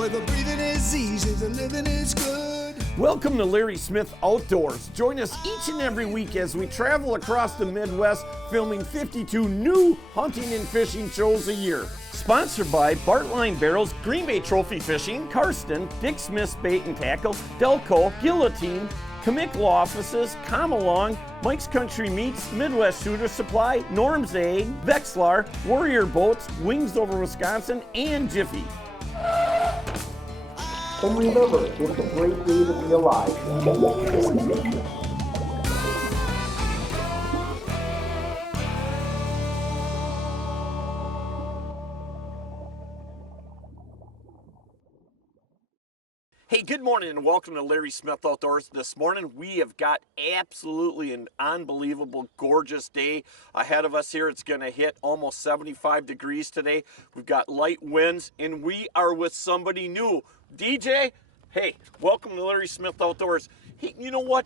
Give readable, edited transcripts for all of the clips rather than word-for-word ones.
where the breathing is easy, the living is good. Welcome to Larry Smith Outdoors. Join us each and every week as we travel across the Midwest, filming 52 new hunting and fishing shows a year. Sponsored by Bartline Barrels, Green Bay Trophy Fishing, Karsten, Dick Smith's Bait and Tackle, Dalco, Guillotine, Kamick Law Offices, Come Along, Mike's Country Meats, Midwest Shooter Supply, Norm's Egg, Vexlar, Warrior Boats, Wings Over Wisconsin, and Jiffy. And remember, it's a great day to be alive. Hey, good morning and welcome to Larry Smith Outdoors. This morning we have got absolutely an unbelievable, gorgeous day ahead of us here. It's going to hit almost 75 degrees today. We've got light winds and we are with somebody new. DJ, hey, welcome to Larry Smith Outdoors. Hey, you know what?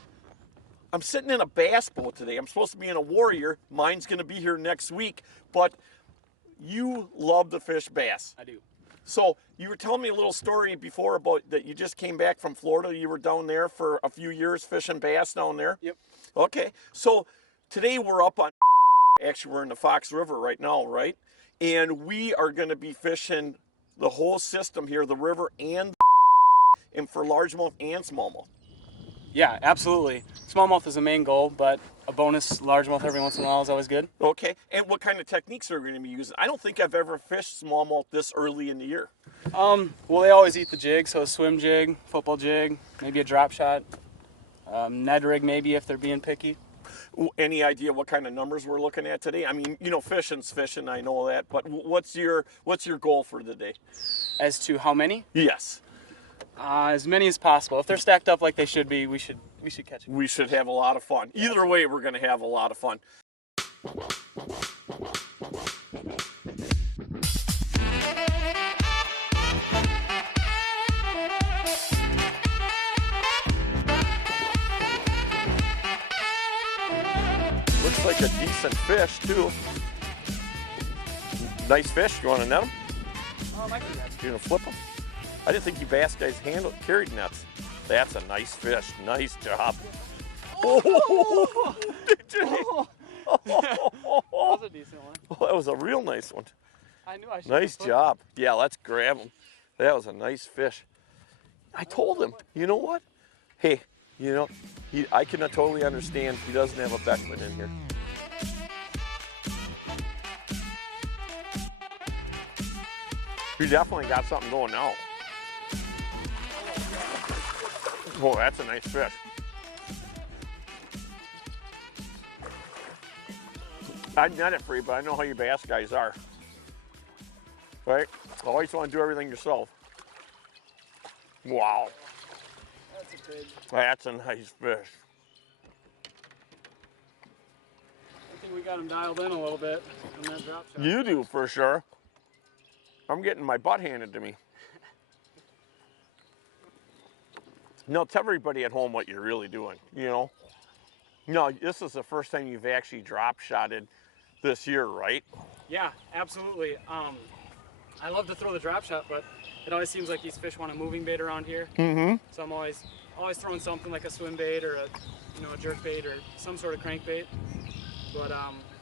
I'm sitting in a bass boat today. I'm supposed to be in a Warrior. Mine's going to be here next week, but you love to fish bass. I do. So you were telling me a little story before about that you just came back from Florida. You were down there for a few years fishing bass down there? Yep. Okay. So today we're up on, actually we're in the Fox River right now, right? And we are going to be fishing the whole system here, the river and for largemouth and smallmouth. Yeah, absolutely. Smallmouth is the main goal, but a bonus largemouth every once in a while is always good. Okay. And what kind of techniques are we going to be using? I don't think I've ever fished smallmouth this early in the year. Well, they always eat the jig, so a swim jig, football jig, maybe a drop shot, Ned rig maybe if they're being picky. Any idea what kind of numbers we're looking at today? I mean, you know, fishing's fishing, I know that, but what's your goal for the day? As to how many? Yes. As many as possible. If they're stacked up like they should be, we should catch them. We should have a lot of fun. Either way, we're going to have a lot of fun. Looks like a decent fish, too. Nice fish. You want to net them? Oh, I can do that. You going to flip them? I didn't think you bass guys carried nets. That's a nice fish. Nice job. Oh! That was a decent one. Oh, that was a real nice one. I knew I should. Nice job. Yeah, let's grab him. That was a nice fish. I told him, you know what? Hey, you know, I can totally understand he doesn't have a Beckman in here. You definitely got something going now. Oh, that's a nice fish. I'd net it for you, but I know how you bass guys are. Right? Always want to do everything yourself. Wow. That's a big. That's a nice fish. I think we got him dialed in a little bit on that drop shot. You do for sure. I'm getting my butt handed to me. No, tell everybody at home what you're really doing, you know? No, this is the first time you've actually drop shotted this year, right? Yeah, absolutely. I love to throw the drop shot, but it always seems like these fish want a moving bait around here. Mm-hmm. So I'm always throwing something like a swim bait or a jerk bait or some sort of crankbait. But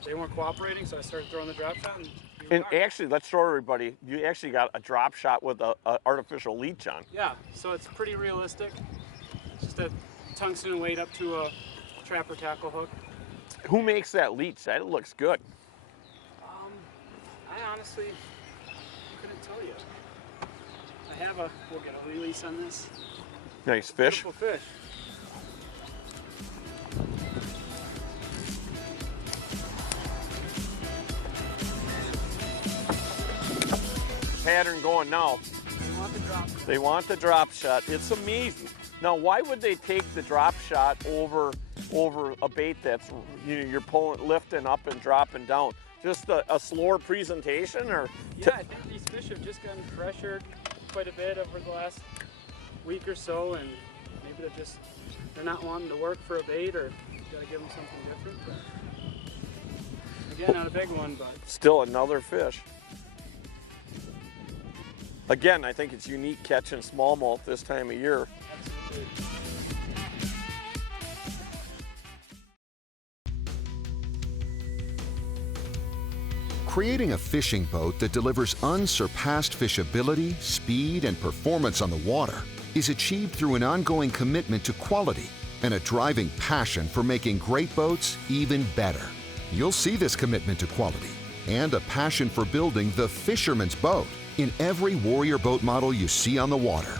they weren't cooperating, so I started throwing the drop shot. And actually, let's show everybody, you actually got a drop shot with a artificial leech on. Yeah, so it's pretty realistic. Just a tungsten weight up to a trapper tackle hook. Who makes that leech? That looks good. I honestly couldn't tell you. We'll get a release on this. Nice fish. Beautiful fish. Pattern going now. They want the drop shot. It's amazing. Now, why would they take the drop shot over a bait that's you're pulling, lifting up and dropping down? Just a slower presentation, or? Yeah, I think these fish have just gotten pressured quite a bit over the last week or so, and maybe they're not wanting to work for a bait, or you gotta give them something different. But again, not a big one, but still another fish. Again, I think it's unique catching smallmouth this time of year. Creating a fishing boat that delivers unsurpassed fishability, speed, and performance on the water is achieved through an ongoing commitment to quality and a driving passion for making great boats even better. You'll see this commitment to quality and a passion for building the fisherman's boat in every Warrior boat model you see on the water.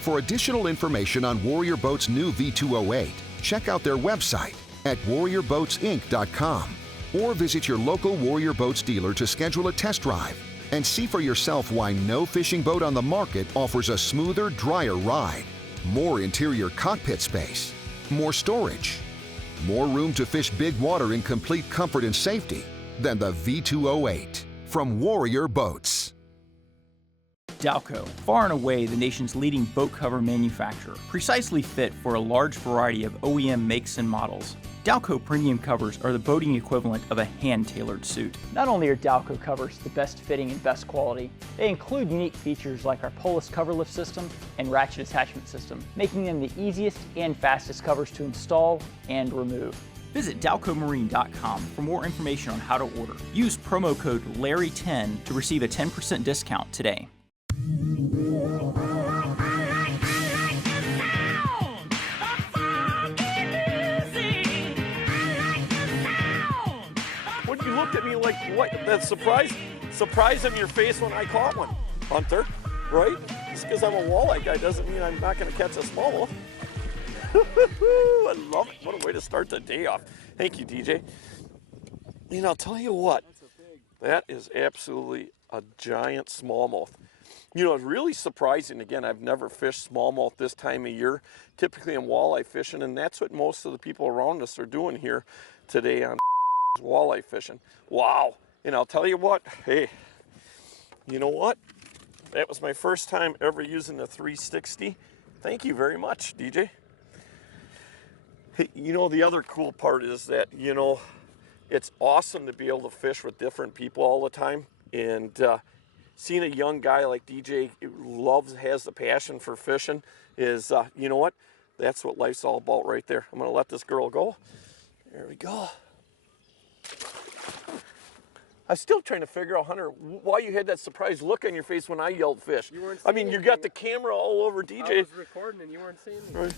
For additional information on Warrior Boats' new V208, check out their website at warriorboatsinc.com or visit your local Warrior Boats dealer to schedule a test drive and see for yourself why no fishing boat on the market offers a smoother, drier ride, more interior cockpit space, more storage, more room to fish big water in complete comfort and safety than the V208 from Warrior Boats. Dalco, far and away the nation's leading boat cover manufacturer, precisely fit for a large variety of OEM makes and models. Dalco premium covers are the boating equivalent of a hand-tailored suit. Not only are Dalco covers the best fitting and best quality, they include unique features like our Polis cover lift system and ratchet attachment system, making them the easiest and fastest covers to install and remove. Visit DalcoMarine.com for more information on how to order. Use promo code LARRY10 to receive a 10% discount today. When you looked at me like, what? That surprise on your face when I caught one, Hunter, right? Just because I'm a walleye guy doesn't mean I'm not going to catch a smallmouth. I love it. What a way to start the day off. Thank you, DJ. You know, I'll tell you what, that is absolutely a giant smallmouth. You know, it's really surprising. Again, I've never fished smallmouth this time of year. Typically I'm walleye fishing, and that's what most of the people around us are doing here today on walleye fishing. Wow. And I'll tell you what, hey, you know what? That was my first time ever using the 360. Thank you very much, DJ. Hey, you know, the other cool part is that, you know, it's awesome to be able to fish with different people all the time. And seeing a young guy like DJ who has the passion for fishing is, you know what? That's what life's all about right there. I'm going to let this girl go. There we go. I'm still trying to figure out, Hunter, why you had that surprised look on your face when I yelled fish. You weren't I mean, you got the camera all over DJ. I was recording and you weren't seeing me. Right.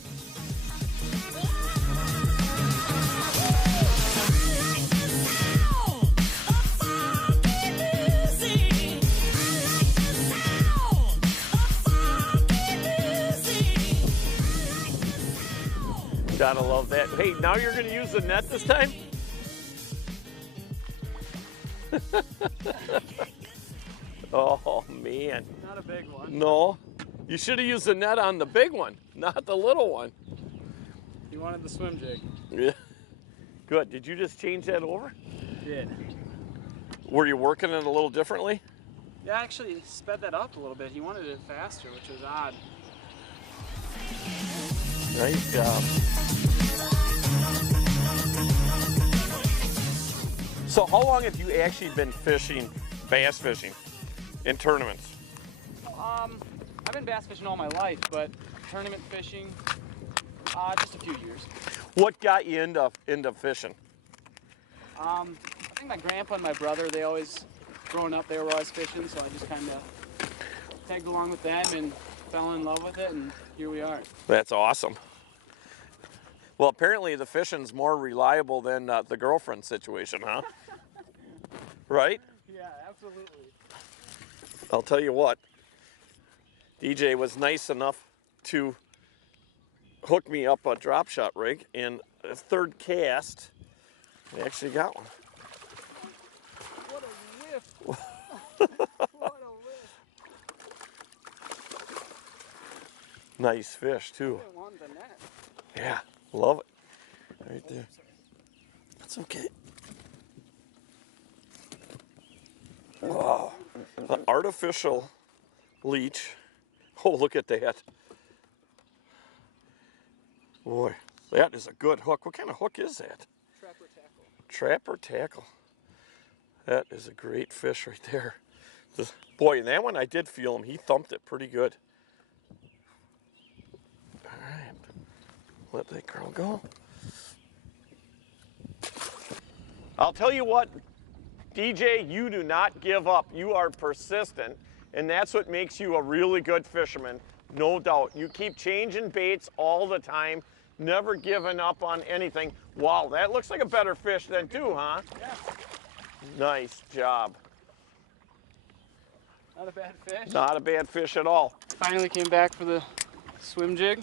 Gotta love that. Hey, now you're gonna use the net this time? Oh, man. Not a big one. No. You should have used the net on the big one, not the little one. You wanted the swim jig. Yeah. Good. Did you just change that over? Did. Were you working it a little differently? Yeah, I actually sped that up a little bit. He wanted it faster, which was odd. Nice job. So how long have you actually been fishing, bass fishing, in tournaments? I've been bass fishing all my life, but tournament fishing, just a few years. What got you into fishing? I think my grandpa and my brother, growing up, they were always fishing, so I just kind of tagged along with them and fell in love with it, and here we are. That's awesome. Well, apparently the fishing's more reliable than the girlfriend situation, huh? Right? Yeah, absolutely. I'll tell you what, DJ was nice enough to hook me up a drop shot rig, and a third cast, I actually got one. What a whiff! What a whiff! Nice fish too. It won the net. Yeah, love it. Right there. That's okay. Oh, an artificial leech. Oh, look at that. Boy, that is a good hook. What kind of hook is that? Trapper tackle. Trapper tackle. That is a great fish right there. Boy, and that one I did feel him. He thumped it pretty good. All right, let that girl go. I'll tell you what, DJ, you do not give up. You are persistent, and that's what makes you a really good fisherman, no doubt. You keep changing baits all the time, never giving up on anything. Wow, that looks like a better fish than two, huh? Yeah. Nice job. Not a bad fish. Not a bad fish at all. Finally came back for the swim jig.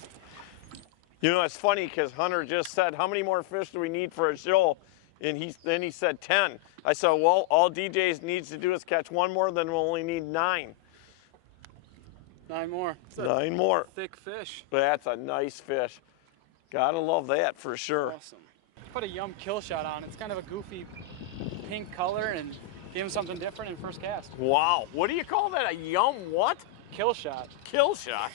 You know, it's funny because Hunter just said, how many more fish do we need for a show? And then he said 10. I said, well, all DJs needs to do is catch one more, then we'll only need 9. 9 more. 9 more. Thick fish. That's a nice fish. Gotta love that for sure. Awesome. Put a Yum kill shot on. It's kind of a goofy pink color and gave him something different in first cast. Wow, what do you call that? A Yum what? Kill shot. Kill shot.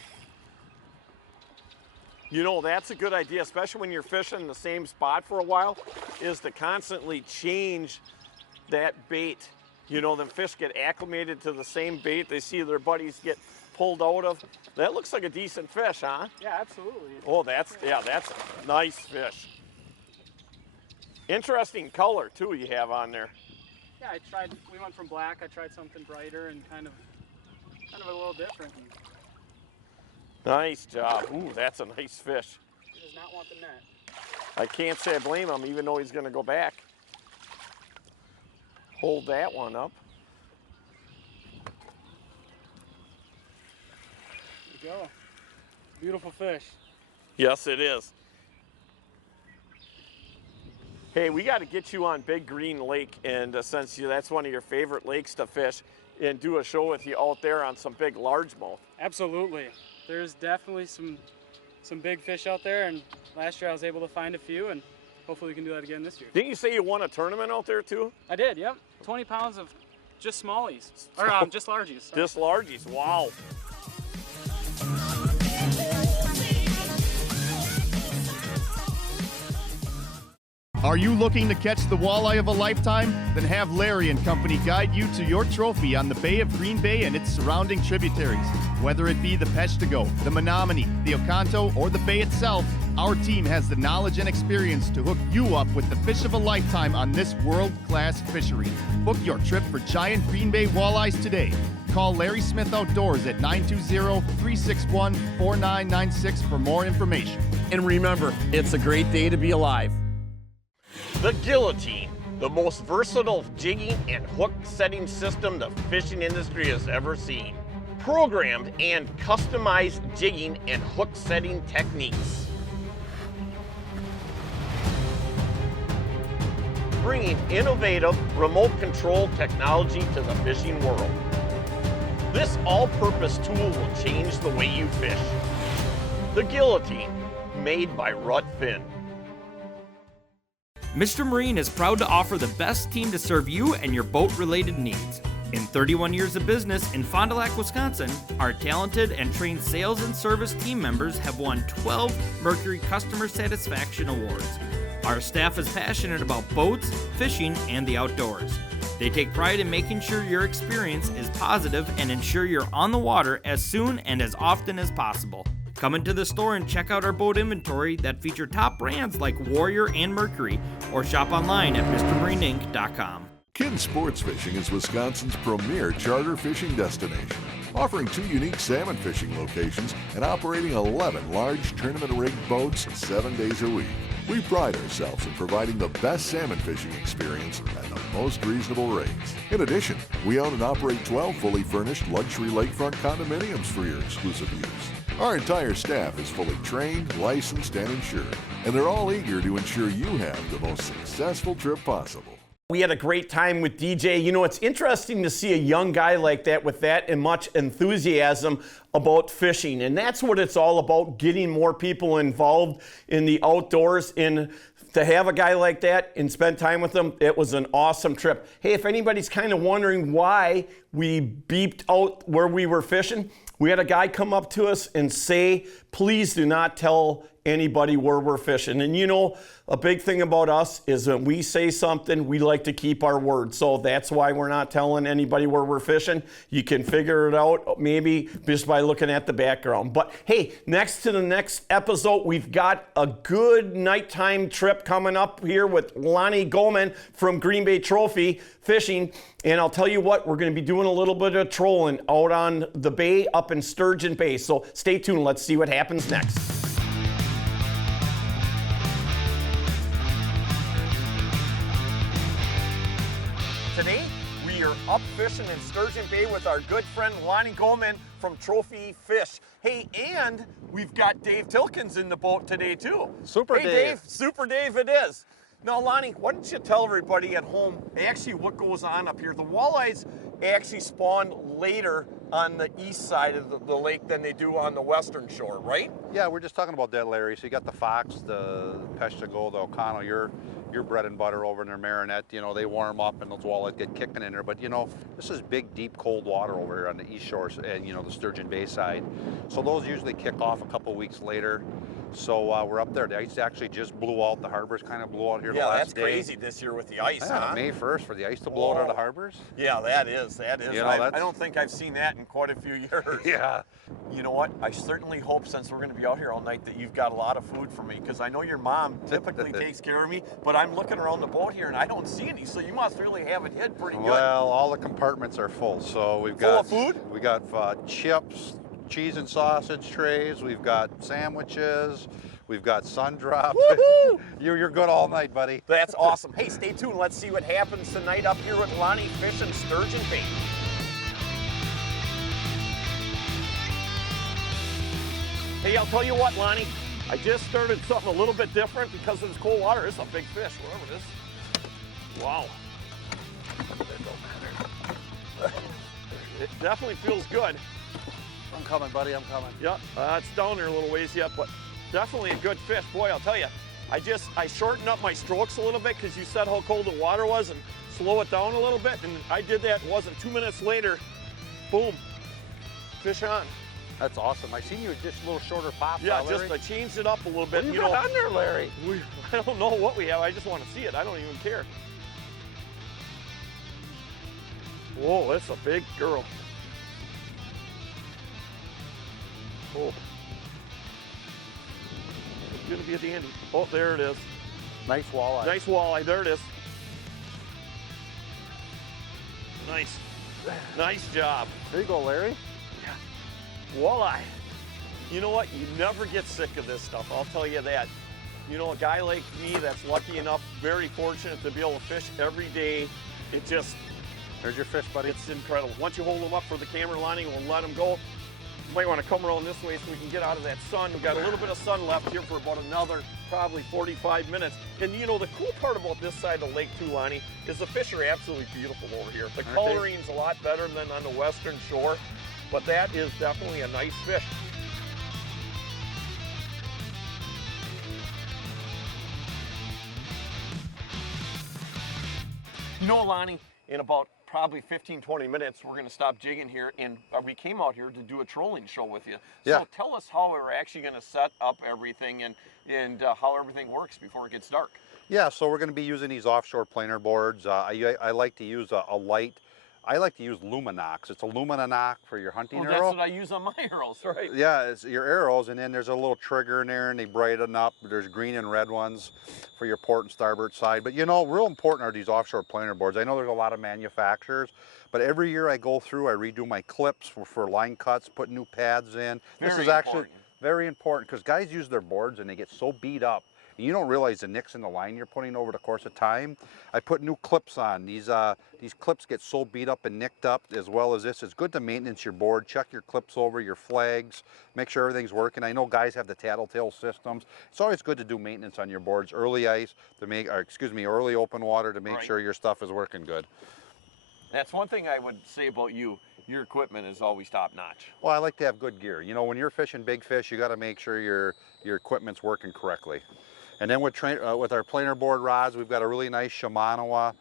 You know, that's a good idea, especially when you're fishing in the same spot for a while, is to constantly change that bait. You know, the fish get acclimated to the same bait they see their buddies get pulled out of. That looks like a decent fish, huh? Yeah, absolutely. Oh, that's a nice fish. Interesting color, too, you have on there. Yeah, we went from black, I tried something brighter and kind of a little different. Nice job. Ooh, that's a nice fish. He does not want the net. I can't say I blame him, even though he's going to go back. Hold that one up. There you go. Beautiful fish. Yes, it is. Hey, we got to get you on Big Green Lake, and since that's one of your favorite lakes to fish, and do a show with you out there on some big largemouth. Absolutely. There's definitely some big fish out there, and last year I was able to find a few, and hopefully we can do that again this year. Didn't you say you won a tournament out there too? I did, yep. 20 pounds of just smallies, or just largies. Sorry. Just largies, wow. Are you looking to catch the walleye of a lifetime? Then have Larry and company guide you to your trophy on the Bay of Green Bay and its surrounding tributaries. Whether it be the Peshtigo, the Menominee, the Oconto, or the bay itself, our team has the knowledge and experience to hook you up with the fish of a lifetime on this world-class fishery. Book your trip for giant Green Bay walleyes today. Call Larry Smith Outdoors at 920-361-4996 for more information. And remember, it's a great day to be alive. The Guillotine, the most versatile jigging and hook setting system the fishing industry has ever seen. Programmed and customized jigging and hook setting techniques. Bringing innovative remote control technology to the fishing world. This all-purpose tool will change the way you fish. The Guillotine, made by Rut Fin. Mr. Marine is proud to offer the best team to serve you and your boat-related needs. In 31 years of business in Fond du Lac, Wisconsin, our talented and trained sales and service team members have won 12 Mercury Customer Satisfaction Awards. Our staff is passionate about boats, fishing, and the outdoors. They take pride in making sure your experience is positive and ensure you're on the water as soon and as often as possible. Come into the store and check out our boat inventory that feature top brands like Warrior and Mercury, or shop online at MrMarineInc.com. Kin Sports Fishing is Wisconsin's premier charter fishing destination, offering 2 unique salmon fishing locations and operating 11 large tournament-rigged boats 7 days a week. We pride ourselves in providing the best salmon fishing experience at the most reasonable rates. In addition, we own and operate 12 fully furnished luxury lakefront condominiums for your exclusive use. Our entire staff is fully trained, licensed, and insured, and they're all eager to ensure you have the most successful trip possible. We had a great time with DJ. You know, it's interesting to see a young guy like that with that and much enthusiasm about fishing. And that's what it's all about, getting more people involved in the outdoors. And to have a guy like that and spend time with him, it was an awesome trip. Hey, if anybody's kind of wondering why we beeped out where we were fishing, we had a guy come up to us and say, please do not tell anybody where we're fishing. And you know, a big thing about us is when we say something, we like to keep our word. So that's why we're not telling anybody where we're fishing. You can figure it out maybe just by looking at the background. But hey, next to the next episode, we've got a good nighttime trip coming up here with Lonney Goman from Green Bay Trophy Fishing. And I'll tell you what, we're going to be doing a little bit of trolling out on the bay up in Sturgeon Bay. So stay tuned. Let's see what happens next. Today, we are up fishing in Sturgeon Bay with our good friend Lonney Goman from Trophy Fish. Hey, and we've got Dave Tilkins in the boat today too. Super Hey Dave. Super Dave it is. Now Lonney, why don't you tell everybody at home actually what goes on up here? The walleyes actually spawn later on the east side of the lake than they do on the western shore, right? Yeah, we're just talking about that, Larry. So you got the fox, the Peshtigo, the O'Connell, your bread and butter over in their Marinette. You know, they warm up and those walleyes get kicking in there. But you know, this is big, deep, cold water over here on the east shore and you know, the Sturgeon Bay side. So those usually kick off a couple weeks later. So we're up there. The ice actually just blew out. The harbors kind of blew out here the last day. Yeah, that's crazy this year with the ice, Yeah, huh? May 1st for the ice to blow out of the harbors. Yeah, that is. You know, I don't think I've seen that in quite a few years. Yeah. You know what? I certainly hope, since we're going to be out here all night, that you've got a lot of food for me, because I know your mom typically takes care of me, but I'm looking around the boat here and I don't see any, so you must really have it hid pretty good. Well, all the compartments are full. So we've got full of food? We got chips, cheese and sausage trays. We've got sandwiches. We've got sun drops. You're good all night, buddy. That's awesome. Hey, stay tuned. Let's see what happens tonight up here with Lonney fishing Sturgeon Bay. Hey, I'll tell you what, Lonney. I just started something a little bit different because of this cold water. It's a big fish, whatever it is. Wow. It definitely feels good. I'm coming, buddy. I'm coming. Yep, it's down there a little ways yet, but definitely a good fish. Boy, I'll tell you, I shortened up my strokes a little bit because you said how cold the water was, and slow it down a little bit, and I did that. It wasn't 2 minutes later, boom, fish on. That's awesome. I seen you just a little shorter pop. Yeah, I changed it up a little bit. What do you got on there, Larry? I don't know what we have. I just want to see it. I don't even care. Whoa, that's a big girl. Oh. It's gonna be a dandy. Oh, there it is. Nice walleye. Nice walleye. There it is. Nice. Nice job. There you go, Larry. Walleye. You know what? You never get sick of this stuff. I'll tell you that. You know, a guy like me that's lucky enough, very fortunate to be able to fish every day, it just... There's your fish, buddy. It's incredible. Once you hold them up for the camera lining, we'll let them go. You might want to come around this way so we can get out of that sun. We've got a little bit of sun left here for about another probably 45 minutes. And you know, the cool part about this side of the lake too, Lonney, is the fish are absolutely beautiful over here. The coloring's a lot better than on the western shore, but that is definitely a nice fish. You know, Lonney, in about probably 15-20 minutes, we're going to stop jigging here, and we came out here to do a trolling show with you. Yeah. So tell us how we're actually going to set up everything and how everything works before it gets dark. Yeah, so we're going to be using these offshore planer boards. I like to use a light. I like to use Luminox. It's a Luminox for your hunting arrow. That's what I use on my arrows, right? Yeah, it's your arrows, and then there's a little trigger in there, and they brighten up. There's green and red ones for your port and starboard side. But you know, real important are these offshore planer boards. I know there's a lot of manufacturers, but every year I go through, I redo my clips for line cuts, put new pads in. This is actually very important because guys use their boards and they get so beat up. You don't realize the nicks in the line you're putting over the course of time. I put new clips on. These clips get so beat up and nicked up as well as this. It's good to maintenance your board. Check your clips over, your flags, make sure everything's working. I know guys have the tattletale systems. It's always good to do maintenance on your boards. Early ice to make, or excuse me, early open water to make sure your stuff is working good. That's one thing I would say about you. Your equipment is always top notch. Well, I like to have good gear. You know, when you're fishing big fish, you got to make sure your equipment's working correctly. And then with our planer board rods, we've got a really nice Shimano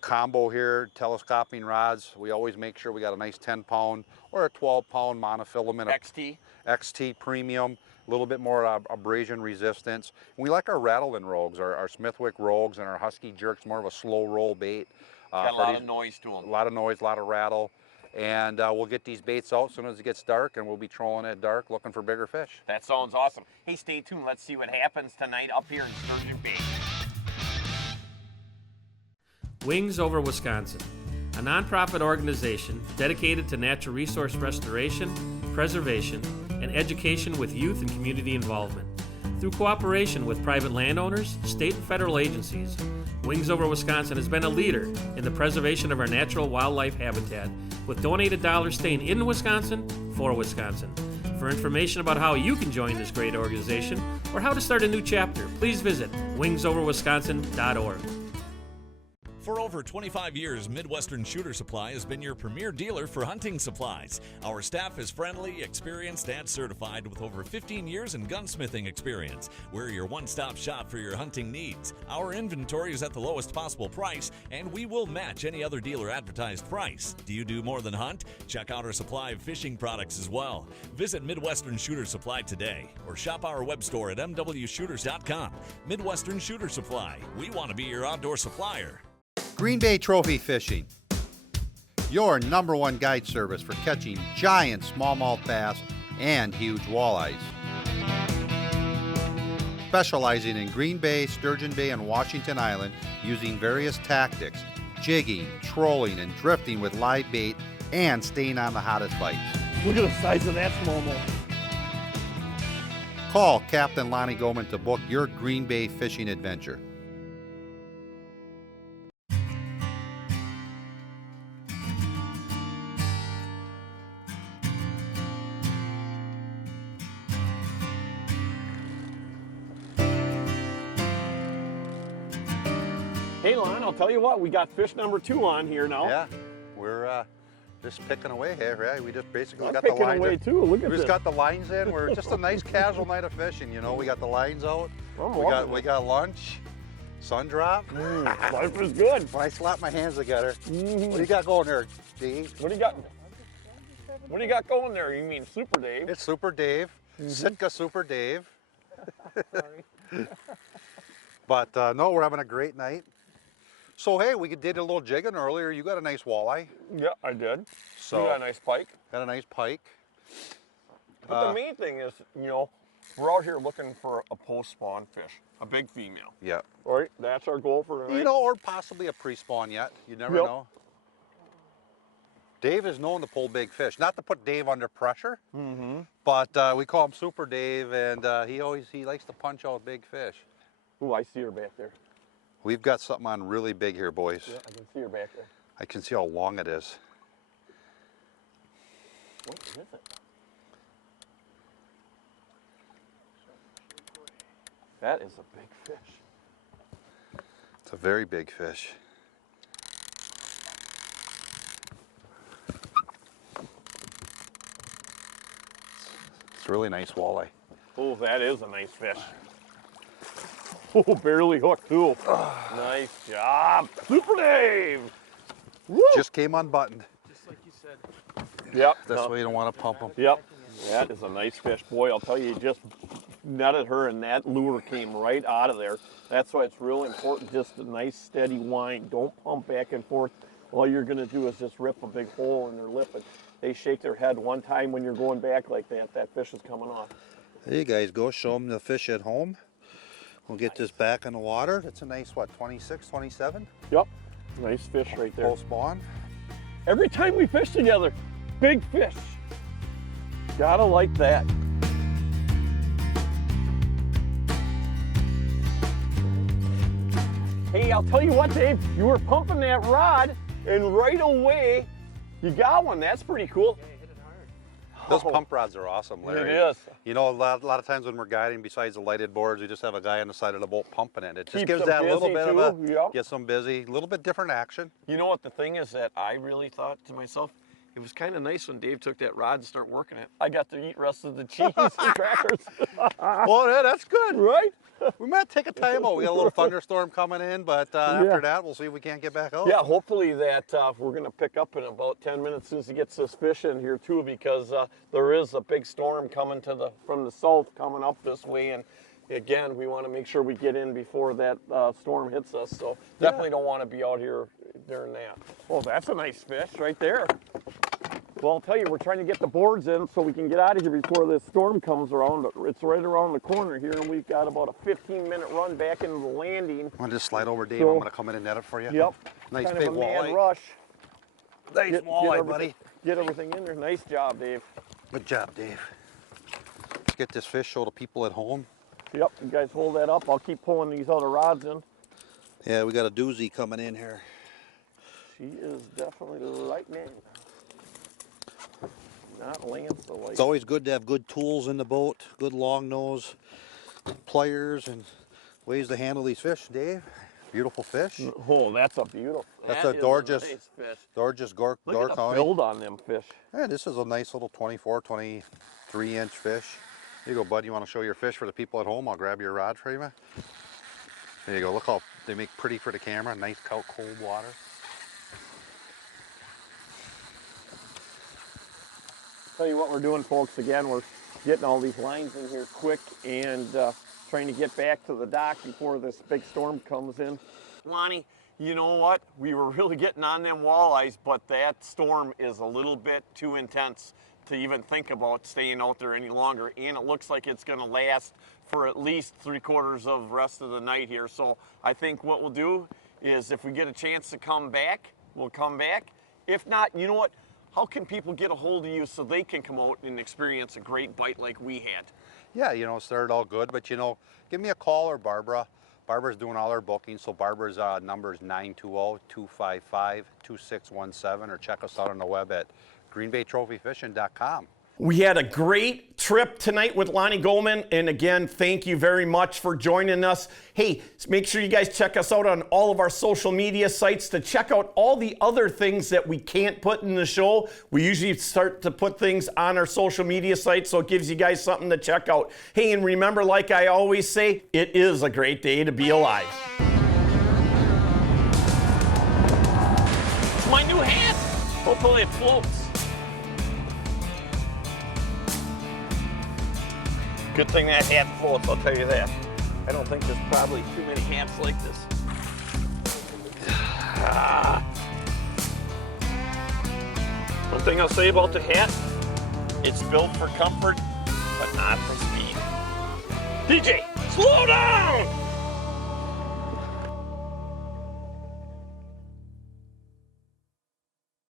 combo here, telescoping rods. We always make sure we got a nice 10-pound or a 12-pound monofilament. XT premium, a little bit more abrasion resistance. We like our rattling rogues, our Smithwick rogues and our Husky jerks, more of a slow roll bait. Got a lot of noise to them. A lot of noise, a lot of rattle. And we'll get these baits out as soon as it gets dark, and we'll be trolling at dark looking for bigger fish. That sounds awesome. Hey, stay tuned. Let's see what happens tonight up here in Sturgeon Bay. Wings Over Wisconsin, a nonprofit organization dedicated to natural resource restoration, preservation, and education with youth and community involvement. Through cooperation with private landowners, state and federal agencies, Wings Over Wisconsin has been a leader in the preservation of our natural wildlife habitat, with donated dollars staying in Wisconsin for Wisconsin. For information about how you can join this great organization or how to start a new chapter, please visit wingsoverwisconsin.org. For over 25 years, Midwestern Shooter Supply has been your premier dealer for hunting supplies. Our staff is friendly, experienced, and certified with over 15 years in gunsmithing experience. We're your one-stop shop for your hunting needs. Our inventory is at the lowest possible price, and we will match any other dealer advertised price. Do you do more than hunt? Check out our supply of fishing products as well. Visit Midwestern Shooter Supply today, or shop our web store at mwshooters.com. Midwestern Shooter Supply. We want to be your outdoor supplier. Green Bay Trophy Fishing, your #1 guide service for catching giant smallmouth bass and huge walleyes. Specializing in Green Bay, Sturgeon Bay, and Washington Island, using various tactics, jigging, trolling, and drifting with live bait, and staying on the hottest bites. Look at the size of that smallmouth. Call Captain Lonney Goman to book your Green Bay fishing adventure. Hey, Lon, I'll tell you what, we got fish number 2 on here now. Yeah, we're just picking away here, right? We just basically I'm got the picking lines away in. Too. Look at We this. just got the lines in. We're just a nice casual night of fishing, you know. We got the lines out. We got lunch, sun drop. Life is good. When I slap my hands together. What do you got going there, Dave? What do you got? What do you got going there? You mean Super Dave? It's Super Dave. Sitka Super Dave. Sorry. But no, we're having a great night. So hey, we did a little jigging earlier. You got a nice walleye. Yeah, I did. So you got a nice pike. Got a nice pike. But the main thing is, you know, we're out here looking for a post-spawn fish, a big female. Yeah. All right, that's our goal for tonight. You know, or possibly a pre-spawn yet. You never know. Dave is known to pull big fish. Not to put Dave under pressure, but we call him Super Dave, and he likes to punch out big fish. Ooh, I see her back there. We've got something on really big here, boys. Yeah, I can see her back there. I can see how long it is. What is it? That is a big fish. It's a very big fish. It's a really nice walleye. Oh, that is a nice fish. Oh, barely hooked too. Nice job, Super Dave. Woo. Just came unbuttoned. Just like you said. Yep. That's why you don't want to pump them. Yep. That is a nice fish. Boy, I'll tell you, you just netted her and that lure came right out of there. That's why it's really important, just a nice steady wind. Don't pump back and forth. All you're going to do is just rip a big hole in their lip. And they shake their head one time when you're going back like that, that fish is coming off. There you guys go. Show them the fish at home. We'll get this back in the water. It's a nice, what, 26, 27? Yep. Nice fish right there. Full spawn. Every time we fish together, big fish. Gotta like that. Hey, I'll tell you what, Dave, you were pumping that rod and right away you got one. That's pretty cool. Those pump rods are awesome, Larry. It is. You know, a lot of times when we're guiding, besides the lighted boards, we just have a guy on the side of the boat pumping it. It just Keeps gives them that little busy bit too, of a, yep. gets them busy, a little bit different action. You know what the thing is that I really thought to myself, it was kind of nice when Dave took that rod and started working it. I got to eat rest of the cheese and crackers. Well, yeah, that's good. Right? We might take a time out. We got a little thunderstorm coming in, but after that, we'll see if we can't get back out. Yeah, hopefully that we're going to pick up in about 10 minutes as soon as he gets this fish in here too, because there is a big storm coming from the south coming up this way, and again, we want to make sure we get in before that storm hits us. So definitely don't want to be out here during that. Oh, that's a nice fish right there. Well, I'll tell you, we're trying to get the boards in so we can get out of here before this storm comes around. It's right around the corner here, and we've got about a 15-minute run back into the landing. Want to just slide over, Dave? I'm going to come in and net it for you. Yep. Nice kind big of a mad walleye. rush. Nice walleye, buddy. Get everything in there. Nice job, Dave. Good job, Dave. Let's get this fish, show the people at home. Yep, you guys hold that up. I'll keep pulling these other rods in. Yeah, we got a doozy coming in here. She is definitely lightning. Not Lance the light. It's always good to have good tools in the boat, good long nose pliers and ways to handle these fish, Dave. Beautiful fish. Oh, that's a beautiful. That's that a gorgeous, nice fish. gorgeous Look at the build on them fish. Yeah, this is a nice little 24, 23-inch fish. Here you go, bud. You want to show your fish for the people at home? I'll grab your rod for you. There you go. Look how they make pretty for the camera. Nice cold water. Tell you what we're doing, folks. Again, we're getting all these lines in here quick and trying to get back to the dock before this big storm comes in. Lonnie, you know what? We were really getting on them walleyes, but that storm is a little bit too intense to even think about staying out there any longer, and it looks like it's going to last for at least 3/4 of the rest of the night here. So I think what we'll do is if we get a chance to come back, we'll come back. If not, you know what? How can people get a hold of you so they can come out and experience a great bite like we had? Yeah, you know, it started all good, but you know, give me a call or Barbara. Barbara's doing all our bookings, so Barbara's number is 920-255-2617, or check us out on the web at greenbaytrophyfishing.com. We had a great trip tonight with Lonney Goman, and again, thank you very much for joining us. Hey, make sure you guys check us out on all of our social media sites to check out all the other things that we can't put in the show. We usually start to put things on our social media sites, so it gives you guys something to check out. Hey, and remember, like I always say, it is a great day to be alive. It's my new hat. Hopefully it floats. Good thing that hat floats, I'll tell you that. I don't think there's probably too many hats like this. One thing I'll say about the hat, it's built for comfort, but not for speed. DJ, slow down!